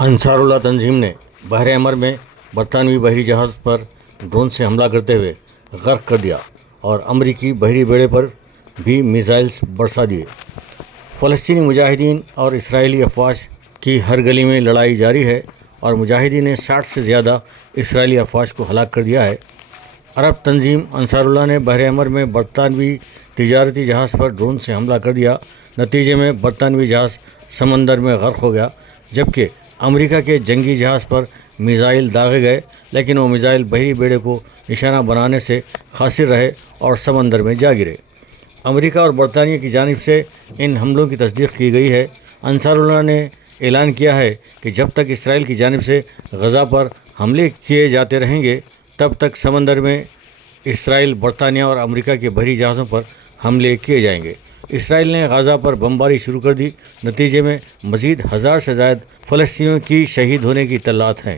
انصار اللہ تنظیم نے بحر احمر میں برطانوی بحری جہاز پر ڈرون سے حملہ کرتے ہوئے غرق کر دیا اور امریکی بحری بیڑے پر بھی میزائلز برسا دیے۔ فلسطینی مجاہدین اور اسرائیلی افواج کی ہر گلی میں لڑائی جاری ہے اور مجاہدین نے 60 سے زیادہ اسرائیلی افواج کو ہلاک کر دیا ہے۔ عرب تنظیم انصار اللہ نے بحر احمر میں برطانوی تجارتی جہاز پر ڈرون سے حملہ کر دیا۔ نتیجے میں برطانوی جہاز سمندر میں غرق ہو گیا، جبکہ امریکہ کے جنگی جہاز پر میزائل داغے گئے، لیکن وہ میزائل بحری بیڑے کو نشانہ بنانے سے قاصر رہے اور سمندر میں جا گرے۔ امریکہ اور برطانیہ کی جانب سے ان حملوں کی تصدیق کی گئی ہے۔ انصار اللہ نے اعلان کیا ہے کہ جب تک اسرائیل کی جانب سے غزہ پر حملے کیے جاتے رہیں گے، تب تک سمندر میں اسرائیل، برطانیہ اور امریکہ کے بحری جہازوں پر حملے کیے جائیں گے۔ اسرائیل نے غزہ پر بمباری شروع کر دی۔ نتیجے میں مزید 1000 سے زائد فلسطینیوں کی شہید ہونے کی اطلاعات ہیں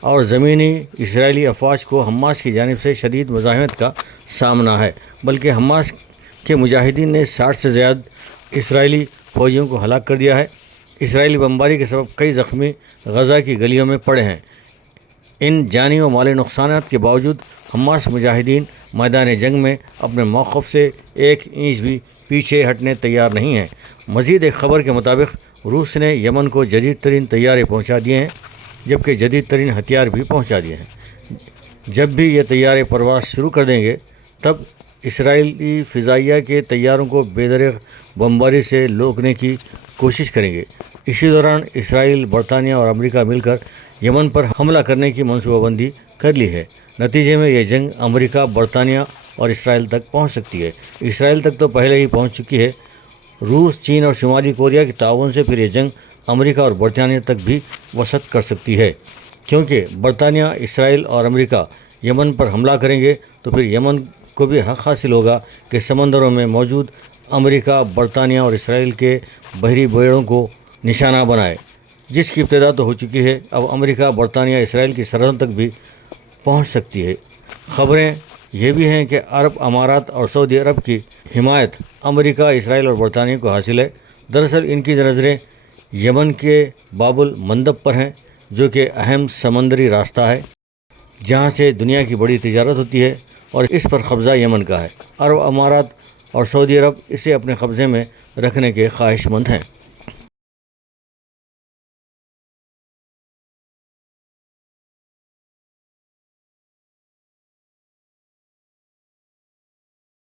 اور زمینی اسرائیلی افواج کو حماس کی جانب سے شدید مزاحمت کا سامنا ہے، بلکہ حماس کے مجاہدین نے 60 سے زیادہ اسرائیلی فوجیوں کو ہلاک کر دیا ہے۔ اسرائیلی بمباری کے سبب کئی زخمی غزہ کی گلیوں میں پڑے ہیں۔ ان جانی و مالی نقصانات کے باوجود حماس مجاہدین میدان جنگ میں اپنے موقف سے ایک انچ بھی پیچھے ہٹنے تیار نہیں ہیں۔ مزید ایک خبر کے مطابق روس نے یمن کو جدید ترین طیارے پہنچا دیے ہیں، جبکہ جدید ترین ہتھیار بھی پہنچا دیے ہیں۔ جب بھی یہ طیارے پرواز شروع کر دیں گے، تب اسرائیلی فضائیہ کے طیاروں کو بے دریغ بمباری سے روکنے کی کوشش کریں گے۔ اسی دوران اسرائیل، برطانیہ اور امریکہ مل کر یمن پر حملہ کرنے کی منصوبہ بندی کر لی ہے۔ نتیجے میں یہ جنگ امریکہ، برطانیہ اور اسرائیل تک پہنچ سکتی ہے۔ اسرائیل تک تو پہلے ہی پہنچ چکی ہے۔ روس، چین اور شمالی کوریا کے تعاون سے پھر یہ جنگ امریکہ اور برطانیہ تک بھی وسعت کر سکتی ہے، کیونکہ برطانیہ، اسرائیل اور امریکہ یمن پر حملہ کریں گے تو پھر یمن کو بھی حق حاصل ہوگا کہ سمندروں میں موجود امریکہ، برطانیہ اور اسرائیل کے بحری بیڑوں کو نشانہ بنائے، جس کی ابتدا تو ہو چکی ہے۔ اب امریکہ، برطانیہ، اسرائیل کی سرحدوں تک بھی پہنچ سکتی ہے۔ خبریں یہ بھی ہیں کہ عرب امارات اور سعودی عرب کی حمایت امریکہ، اسرائیل اور برطانیہ کو حاصل ہے۔ دراصل ان کی نظریں یمن کے باب المندب پر ہیں، جو کہ اہم سمندری راستہ ہے جہاں سے دنیا کی بڑی تجارت ہوتی ہے، اور اس پر قبضہ یمن کا ہے۔ عرب امارات اور سعودی عرب اسے اپنے قبضے میں رکھنے کے خواہش مند ہیں۔